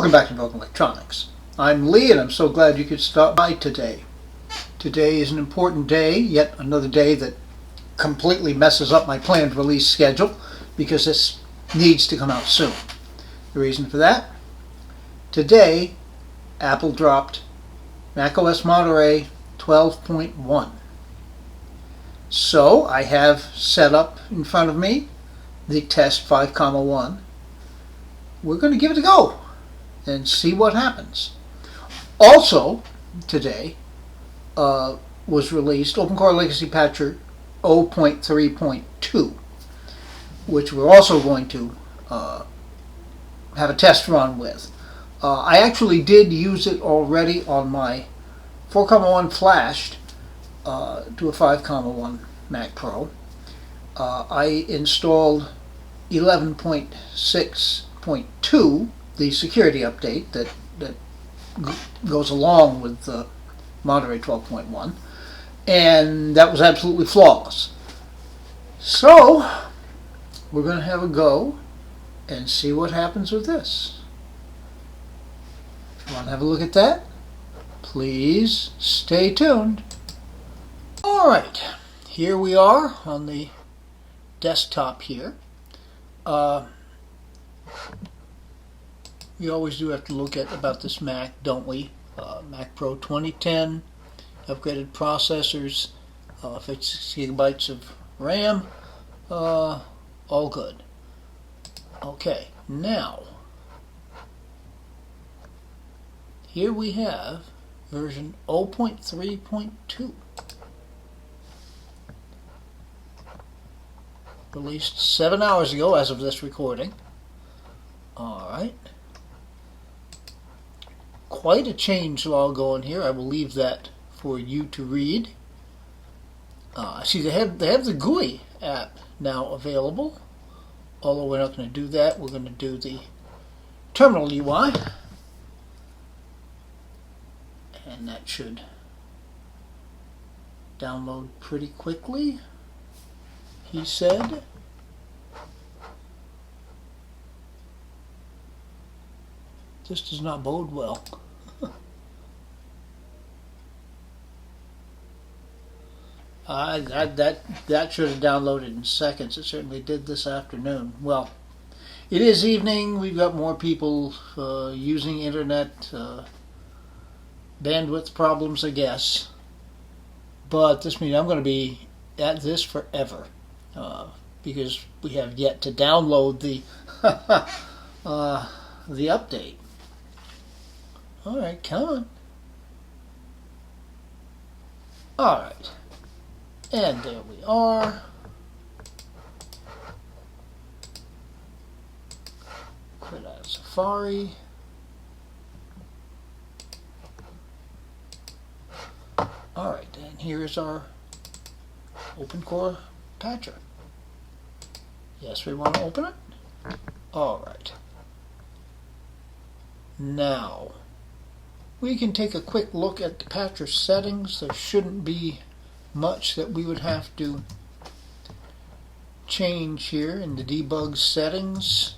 Welcome back to Broken Electronics. I'm Lee and I'm so glad you could stop by today. Today is an important day, yet another day that completely messes up my planned release schedule because this needs to come out soon. The reason for that? Today, Apple dropped macOS Monterey 12.1. So I have set up in front of me the test 5.1. We're going to give it a go and see what happens. Also, today was released OpenCore Legacy Patcher 0.3.2, which we're also going to have a test run with. I actually did use it already on my 4.1 flashed to a 5.1 Mac Pro. I installed 11.6.2, the security update that goes along with the Monterey 12.1, and that was absolutely flawless. So we're going to have a go and see what happens with this. If you want to have a look at that, please stay tuned. Alright, here we are on the desktop here. We always do have to look at about this Mac, don't we? Mac Pro 2010, upgraded processors, 56 gigabytes of RAM, all good. Okay, now, here we have version 0.3.2. Released 7 hours ago as of this recording. Alright. Quite a change log going here. I will leave that for you to read. See, they have the GUI app now available. Although we're not going to do that. We're going to do the terminal UI. And that should download pretty quickly, he said. This does not bode well. That should have downloaded in seconds. It certainly did this afternoon. Well, it is evening. We've got more people using internet. Bandwidth problems, I guess. But this means I'm going to be at this forever because we have yet to download the the update. Alright, come on. Alright. And there we are. Quit out of Safari. Alright, and here is our OpenCore patcher. Yes, we want to open it? Alright. Now, we can take a quick look at the patcher settings. There shouldn't be much that we would have to change here in the debug settings.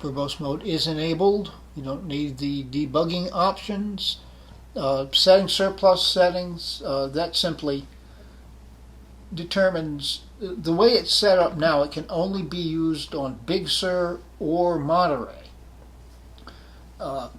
Verbose mode is enabled. You don't need the debugging options. Setting surplus settings, that simply determines the way it's set up now. It can only be used on Big Sur or Monterey.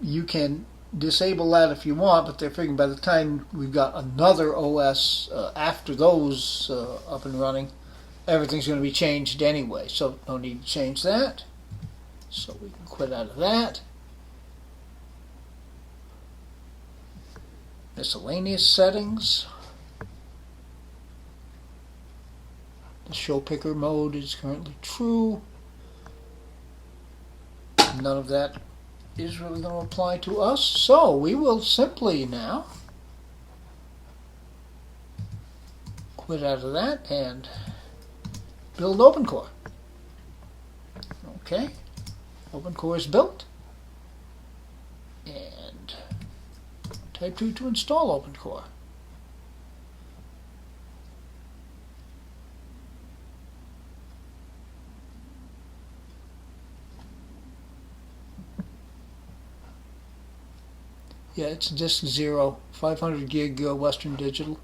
You can disable that if you want, but they're figuring by the time we've got another OS after those up and running, everything's going to be changed anyway, so no need to change that. So we can quit out of that. Miscellaneous settings. The show picker mode is currently true. None of that is really going to apply to us, so we will simply now quit out of that and build OpenCore. Okay, OpenCore is built, and type 2 to install OpenCore. Yeah, it's disk 0, 500 gig Western Digital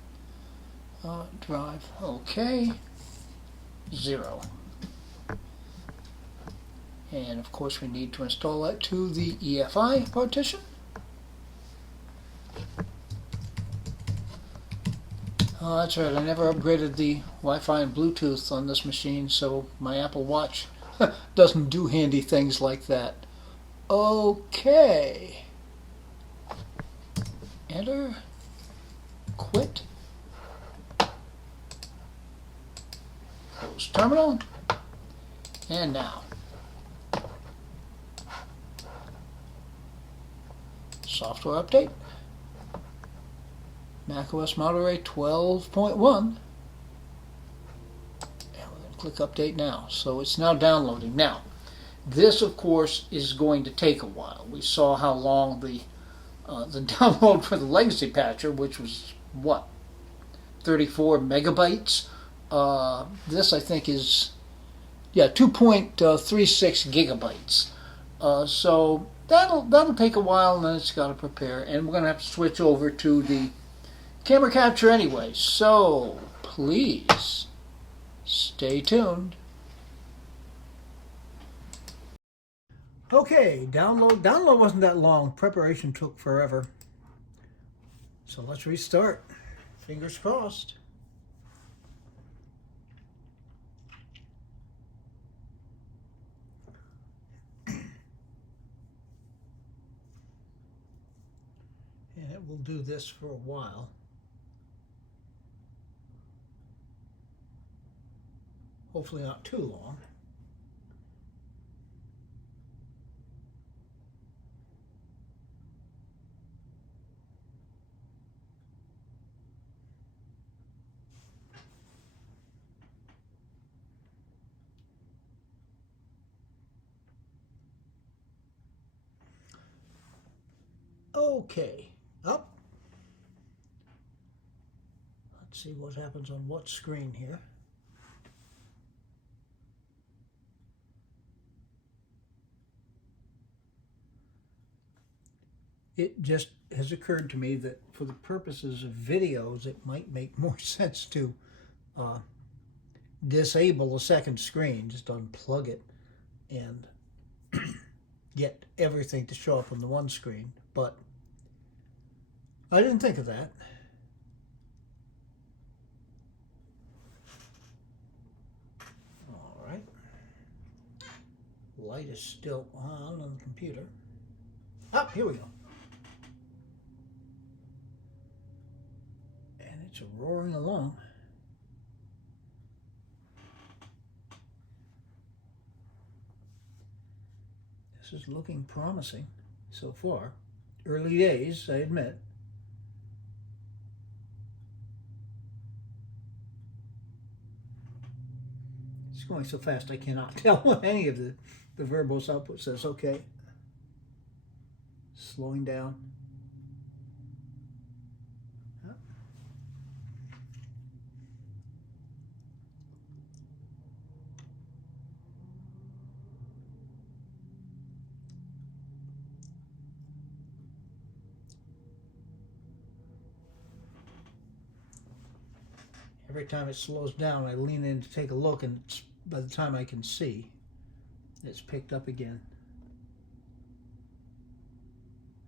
drive. Okay, 0. And of course we need to install that to the EFI partition. Oh, that's right, I never upgraded the Wi-Fi and Bluetooth on this machine, so my Apple Watch doesn't do handy things like that. Okay. Enter. Quit. Close terminal. And now. Software update. macOS Monterey 12.1. And we're going to click update now. So it's now downloading. Now, this of course is going to take a while. We saw how long the download for the legacy patcher, which was what, 34 megabytes. This I think is 2.36 gigabytes. So that'll take a while, and then it's got to prepare, and we're going to have to switch over to the camera capture anyway. So please stay tuned. Okay, download wasn't that long. Preparation took forever. So let's restart. Fingers crossed. And it will do this for a while. Hopefully not too long. Okay, up. Let's see what happens on what screen here. It just has occurred to me that for the purposes of videos, it might make more sense to disable a second screen, just unplug it and get everything to show up on the one screen. But I didn't think of that. All right. Light is still on the computer. Ah, here we go. And it's roaring along. This is looking promising so far. Early days, I admit. It's going so fast I cannot tell what any of the verbose output says. Okay. Slowing down. Every time it slows down, I lean in to take a look, and by the time I can see, it's picked up again.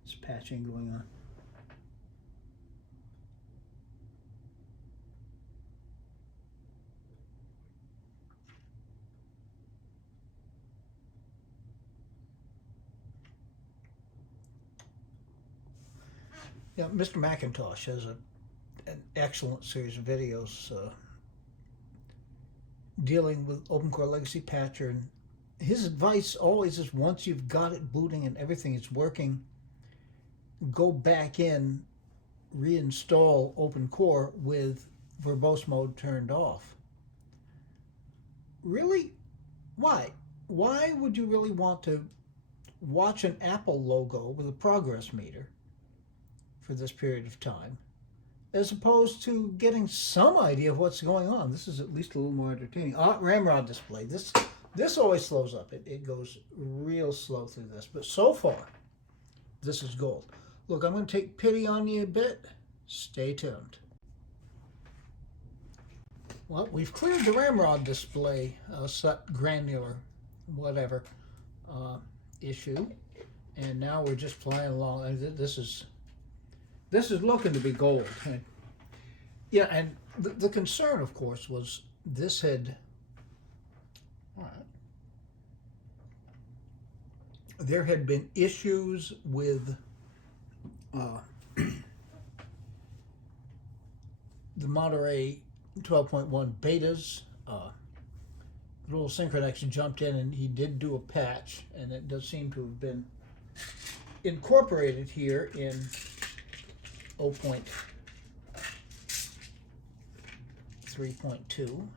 There's patching going on. Yeah, Mr. McIntosh has an excellent series of videos dealing with OpenCore Legacy Patcher, and his advice always is, once you've got it booting and everything is working, go back in, reinstall OpenCore with verbose mode turned off. Really? Why? Why would you really want to watch an Apple logo with a progress meter for this period of time, as opposed to getting some idea of what's going on? This is at least a little more entertaining. Ramrod display. This always slows up. It goes real slow through this, but so far, this is gold. Look, I'm going to take pity on you a bit. Stay tuned. Well, we've cleared the ramrod display, set granular, whatever, issue, and now we're just flying along. This is looking to be gold. Yeah, and the concern, of course, was this had. All right. There had been issues with the Monterey 12.1 betas. Little Synchronex jumped in and he did do a patch, and it does seem to have been incorporated here in 0.3.2.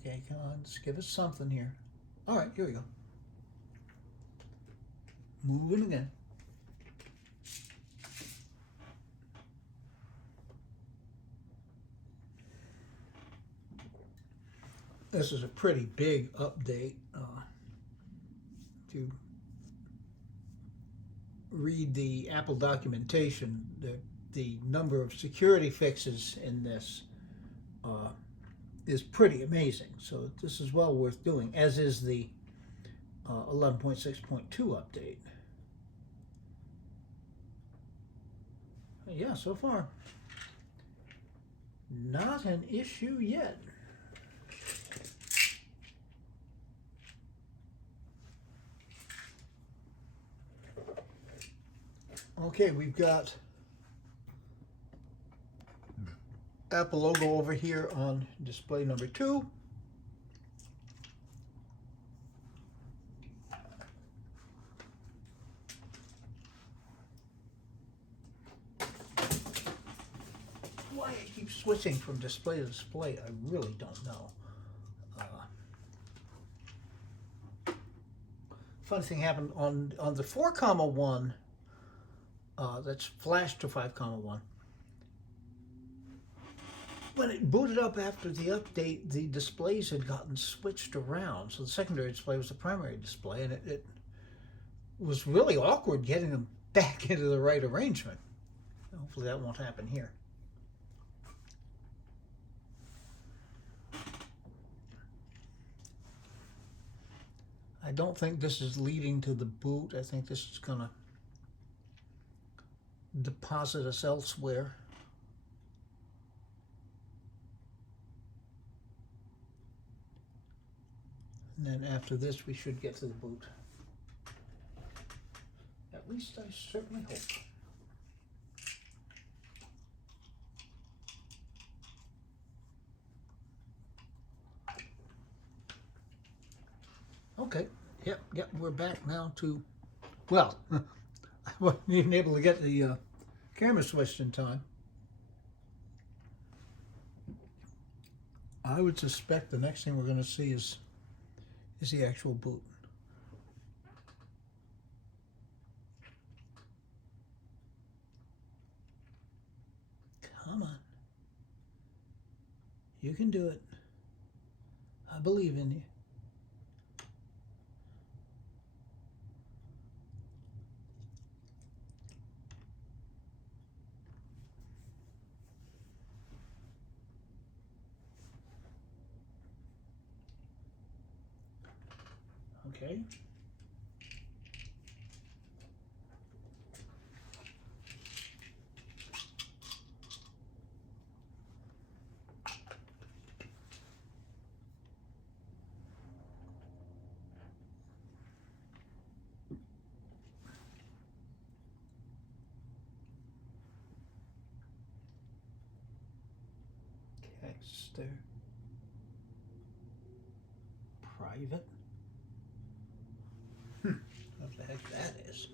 Okay, come on, just give us something here. All right, here we go. Moving again. This is a pretty big update. If you read the Apple documentation, the number of security fixes in this is pretty amazing. So this is well worth doing, as is the 11.6.2 update. Yeah, so far, not an issue yet. Okay, we've got Apple logo over here on display number 2. Why it keeps switching from display to display, I really don't know. Funny thing happened on the 4,1. That's flashed to 5,1. When it booted up after the update, the displays had gotten switched around. So the secondary display was the primary display, and it was really awkward getting them back into the right arrangement. Hopefully that won't happen here. I don't think this is leading to the boot. I think this is going to deposit us elsewhere. And then after this, we should get to the boot. At least I certainly hope. Okay, yep, we're back now to, well, I wasn't even able to get the camera switched in time. I would suspect the next thing we're going to see is the actual boot. Come on. You can do it. I believe in you. Okay. Text there. Private. What the heck that is?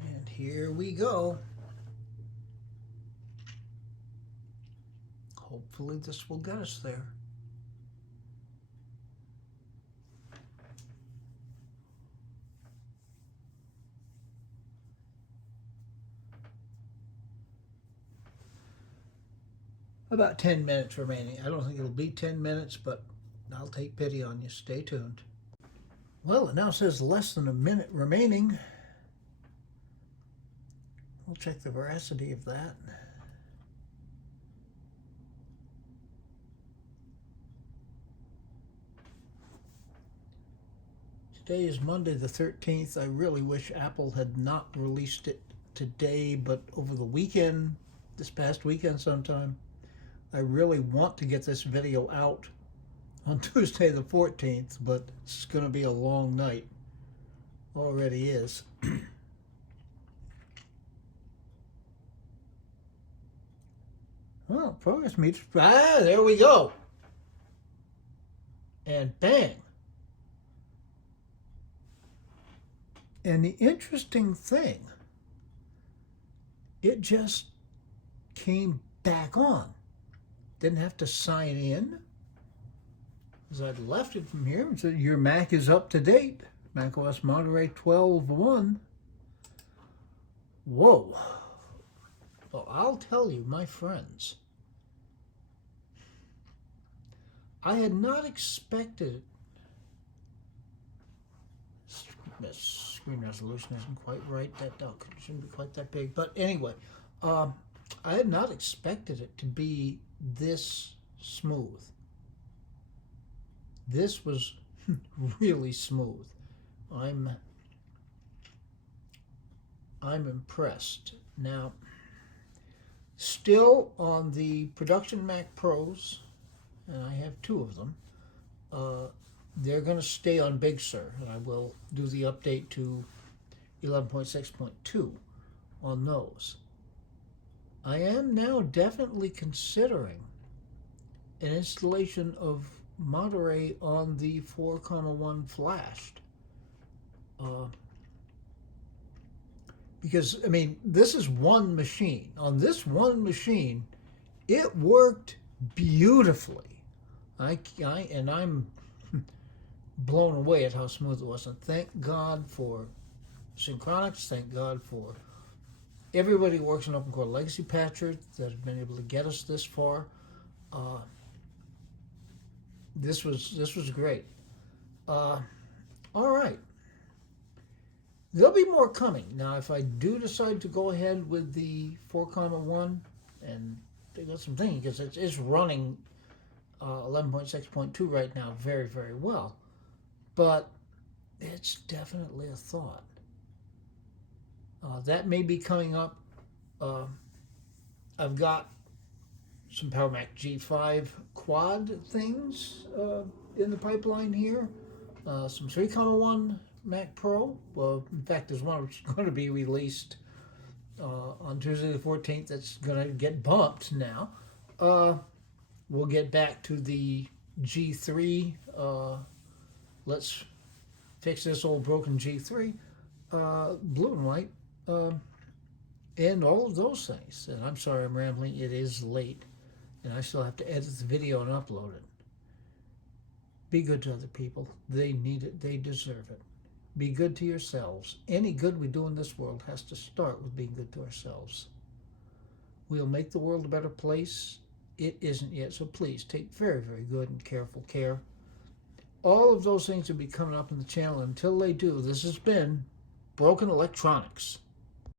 And here we go. Hopefully this will get us there. About 10 minutes remaining. I don't think it'll be 10 minutes, but I'll take pity on you. Stay tuned. Well, it now says less than a minute remaining. We'll check the veracity of that. Today is Monday the 13th. I really wish Apple had not released it today, but over the weekend, this past weekend sometime, I really want to get this video out on Tuesday the 14th, but it's going to be a long night. Already is. Well, progress meter. There we go. And bang. And the interesting thing, it just came back on. Didn't have to sign in. As I'd left it from here, it said your Mac is up to date. macOS Monterey 12.1. Whoa. Well, I'll tell you, my friends, I had not expected the screen resolution isn't quite right. That shouldn't be quite that big. But anyway, I had not expected it to be this smooth. This was really smooth. I'm impressed. Now, still on the production Mac Pros, and I have two of them, they're going to stay on Big Sur, and I will do the update to 11.6.2 on those. I am now definitely considering an installation of Monterey on the 4.1 flashed. Because, I mean, this is one machine. On this one machine, it worked beautifully. And I'm blown away at how smooth it was. And thank God for Synchronics. Thank God for everybody who works in Open Core Legacy Patcher that have been able to get us this far. This was great. All right. There'll be more coming. Now, if I do decide to go ahead with the 4.1, and they got some thinking, because it's running 11.6.2 right now very, very well. But it's definitely a thought. That may be coming up. I've got some Power Mac G5 quad things in the pipeline here. Some 3.1 Mac Pro. Well, in fact, there's one which is going to be released on Tuesday the 14th that's going to get bumped now. We'll get back to the G3. Let's fix this old broken G3. Blue and white. And all of those things. And I'm sorry I'm rambling. It is late. And I still have to edit the video and upload it. Be good to other people. They need it. They deserve it. Be good to yourselves. Any good we do in this world has to start with being good to ourselves. We'll make the world a better place. It isn't yet, so please take very, very good and careful care. All of those things will be coming up in the channel. Until they do, this has been Broken Electronics.